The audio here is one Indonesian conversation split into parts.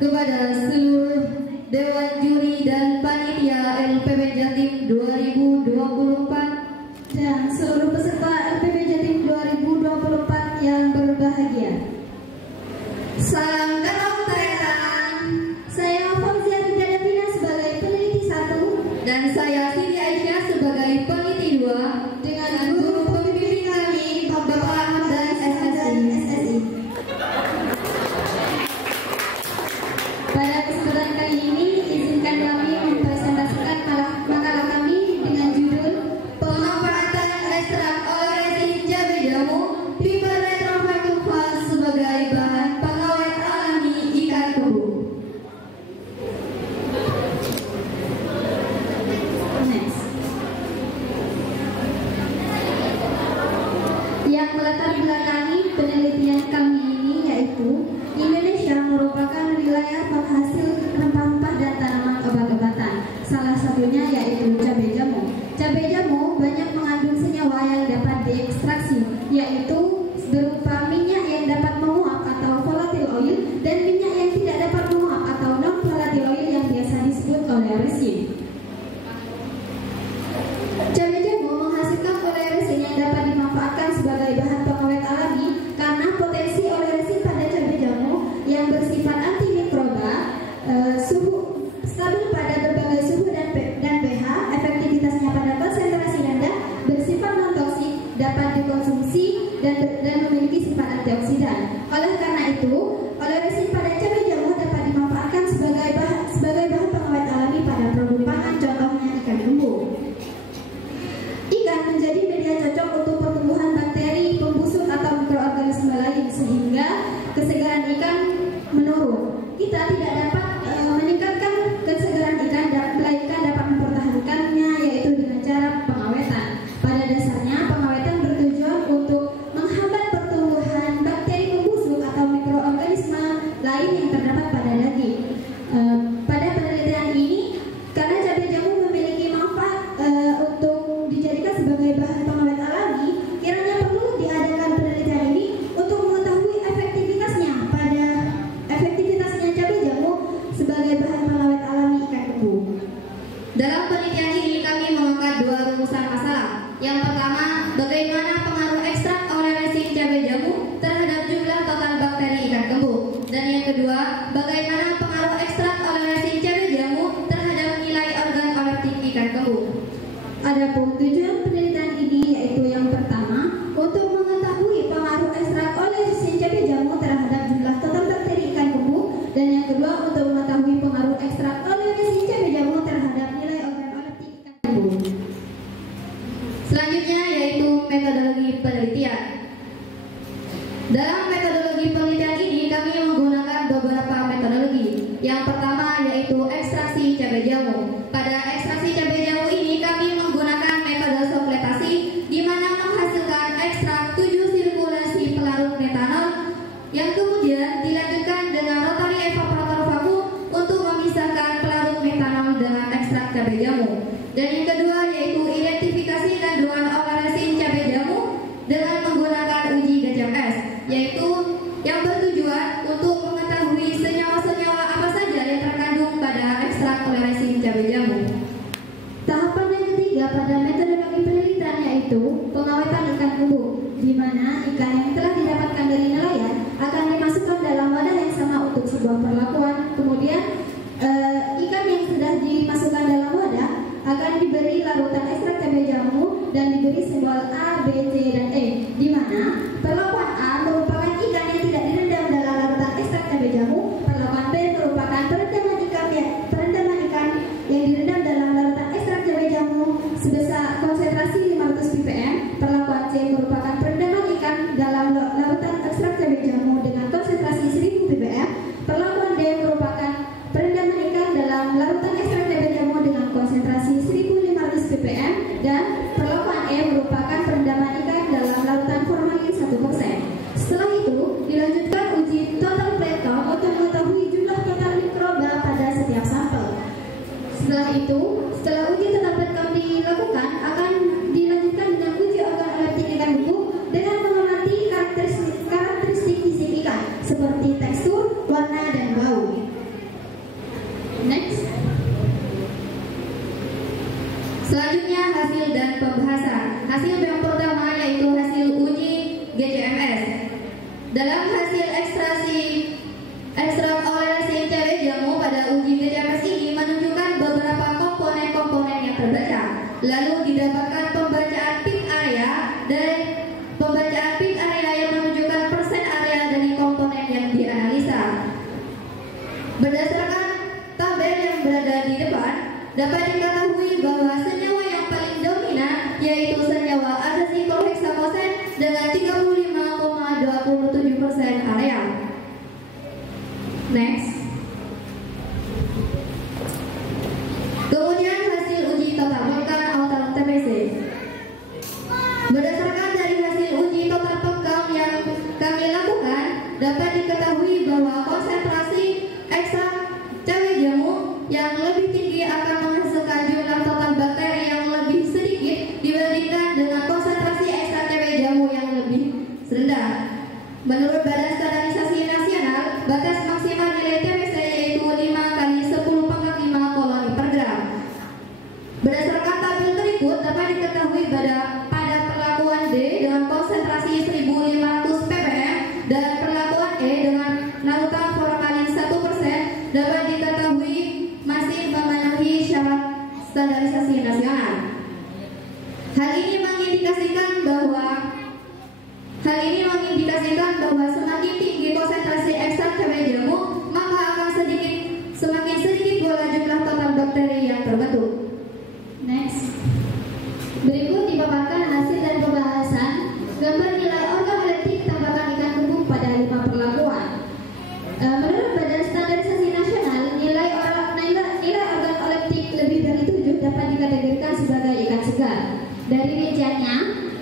kepada seluruh Dewan Juri dan Panitia LPP Jatim 2024 dan seluruh peserta LPP Jatim 2024 yang berbahagia. Salam kenal tanda tangan. Saya Fauzia Ridadavina sebagai peneliti 1 dan saya Siti Aisyah sebagai peneliti 2 dengan guru pembimbing kami Bapak Hamdan SSI. Pada kesempatan kali ini, izinkan kami mempresentasikan makalah kami dengan judul Pemanfaatan ekstrak oleresin cabe jamu Piper retrovacuum sebagai bahan pengawet alami ikan kembung. Next. Yang melatar belakangi penelitian kami ini yaitu Indonesia merupakan wilayah penghasil rempah-rempah dan tanaman obat-obatan. Salah satunya yaitu cabai jamu. Cabai jamu banyak mengandung senyawa yang dapat diekstraksi, yaitu berupa minyak yang dapat menguap atau volatile oil dan minyak yang tidak dapat menguap atau non volatile oil yang biasa disebut oleoresin. Cabai jamu menghasilkan oleoresin yang dapat dimanfaatkan sebagai bahan pengawet alami karena potensi oleoresin pada cabai jamu yang bersifat antimikroba, suhu stabil pada berbagai suhu dan pH, efektivitasnya pada konsentrasi rendah, bersifat non toksik, dapat dikonsumsi dan memiliki sifat antioksidan. Oleh karena itu, oleoresin pada cabai jamu dapat dimanfaatkan sebagai bahan pengawet alami pada produk pangan, contohnya ikan kembung. Ikan menjadi media cocok untuk pertumbuhan bakteri, pembusuk atau mikroorganisme lain sehingga kesegaran ikan menurun. Kita tidak dapat meningkatkan kesegaran ikan, melainkan dapat mempertahankannya yaitu dengan cara pengawetan. Pada dasarnya pengawetan bertujuan untuk menghambat pertumbuhan bakteri pembusuk atau mikroorganisme lain yang terdapat pada daging. Pada penelitian ini, karena cabai jamu memiliki manfaat untuk dijadikan sebagai bahan pengawet alami, kiranya perlu diadakan penelitian ini untuk mengetahui efektivitasnya cabai jamu sebagai bahan pengawet alami ikan kembung. Dalam penelitian ini kami mengangkat 2 rumusan masalah. Yang pertama, bagaimana pengaruh ekstrak oleoresin cabai jamu terhadap jumlah total bakteri ikan kembung. Dan yang kedua, bagaimana pengaruh ekstrak oleoresin cabai jamu terhadap nilai organ oleftik ikan kembung. Adapun tujuan penelitian ini yaitu yang pertama, untuk mengetahui pengaruh ekstrak oleoresin cabai jamu terhadap jumlah total bakteri ikan kembung, dan yang kedua untuk mengetahui pengaruh ekstrak oleoresin cabai jamu terhadap nilai organ oleftik ikan kembung. Selanjutnya yaitu metodologi penelitian. Dalam metodologi penelitian ini kami menggunakan beberapa metodologi. Yang pertama yaitu ekstraksi cabai jamu. Pada ekstraksi cabai jamu ini kami menggunakan metode sopletasi di mana menghasilkan ekstrak 7 sirkulasi pelarut metanol yang kemudian dilanjutkan dengan rotary evaporator vakum untuk memisahkan pelarut metanol dengan ekstrak cabai jamu. Dan yang kedua yaitu identifikasi kandungan oleoresin cabai jamu dengan menggunakan uji GCMS, yaitu yang bertujuan untuk mengetahui senyawa-senyawa apa saja yang terkandung pada ekstrak oleoresin cabai jamu. Tahapan yang ketiga pada metodologi penelitian yaitu pengawetan ikan kembung, di mana ikan yang telah didapatkan dari nelayan akan dimasukkan dalam wadah yang sama untuk sebuah perlakuan. Kemudian ikan yang sudah dimasukkan dalam wadah akan diberi larutan ekstrak cabai jamu dan diberi simbol A, B, C, dan E, di mana perlakuan A merupakan ikan yang tidak direndam dalam larutan ekstrak cabai jamu, perlakuan B merupakan perendaman ikan yang direndam dalam larutan ekstrak cabai jamu sebesar konsentrasi 500 ppm, perlakuan C merupakan perendaman ikan dalam larutan ekstrak cabai jamu dengan konsentrasi 1000 ppm, perlakuan D merupakan perendaman ikan dalam larutan ekstrak cabai jamu dengan konsentrasi 1500 ppm, dan perlakuan E merupakan perendaman ikan dalam larutan formalin 1%. Setelah itu dilanjutkan uji total plate count untuk mengetahui jumlah total mikroba pada setiap sampel. Setelah uji total plate count dilakukan, akan dilanjutkan dengan uji organ oleftik ikan kembung dengan mengamati karakteristik fisik ikan seperti tekstur, warna, dan bau. hasil yang pertama yaitu hasil uji GCMS. Dalam hasil ekstrak oleh si cewek jamu pada uji GCMS ini menunjukkan beberapa komponen-komponen yang terbaca. Lalu didapatkan pembacaan peak area yang menunjukkan persen area dari komponen yang dianalisa. Berdasarkan tabel yang berada di depan, dapat diketahui bahwa senyawa yang paling dominan yaitu senyawa asesikloheksamosen dengan 35,27% area. Next. Kemudian hasil uji total pegang outer TBC. Berdasarkan dari hasil uji total pegang yang kami lakukan, dapat diketahui bahwa konsentrasi ekstrak cewek jamu yang lebih tinggi akan menghasilkan jumlah total bakteri yang lebih sedikit dibandingkan dengan konsentrasi ekstrak cewek jamu yang lebih rendah. Menurut Badan Standarisasi Nasional, batas maksimal nilai TBC yaitu 5 kali 10⁻5 koloni per gram. Berdasarkan tabel berikut dapat diketahui pada perlakuan D dengan konsentrasi 1500 ppm dan perlakuan E dengan larutan formalin 1% dapat diketahui masih memenuhi syarat standarisasi nasional. Hal ini mengindikasikan bahwa semakin tinggi konsentrasi ekstrak cewek jamu, maka akan semakin sedikit pula jumlah total bakteri yang terbentuk. Next. Berikut dipaparkan hasil dan pembahasan gambar nilai organoleptik tambakan ikan kembung pada 5 perlakuan. Menurut Badan Standarisasi Nasional, nilai organoleptik lebih dari 7 dapat dikategorikan sebagai ikan segar. Dari rinciannya,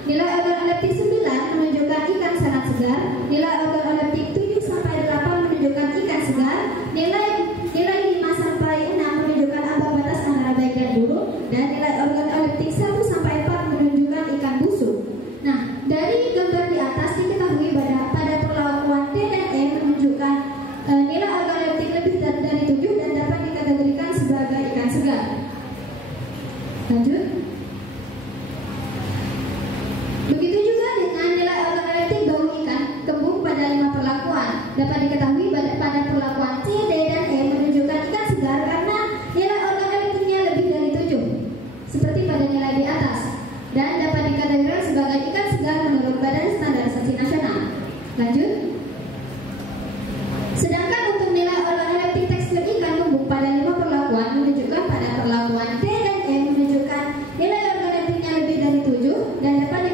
nilai organoleptik 9 menunjukkan ikan sangat segar, nilai organoleptik 7-8 menunjukkan ikan segar, nilai 5-6 menunjukkan ambang batas antara baik dan buruk, dan nilai organoleptik 1-4 menunjukkan ikan busuk. Nah, dari gambar di atas diketahui pada perlakuan D dan E menunjukkan nilai organoleptik lebih dari 7 dan dapat dikategorikan sebagai ikan segar. Lanjut. Begitu juga dengan nilai organoleptik bau ikan kembung pada 5 perlakuan. Dapat diketahui pada perlakuan C, D, dan E menunjukkan ikan segar karena nilai organoleptiknya lebih dari 7, seperti pada nilai di atas, dan dapat dikategorikan sebagai ikan segar menurut Badan Standarisasi Nasional. Lanjut. Sedangkan untuk nilai organoleptik tekstur ikan kembung pada 5 perlakuan menunjukkan pada perlakuan D dan E menunjukkan nilai organoleptiknya lebih dari 7 dan dapat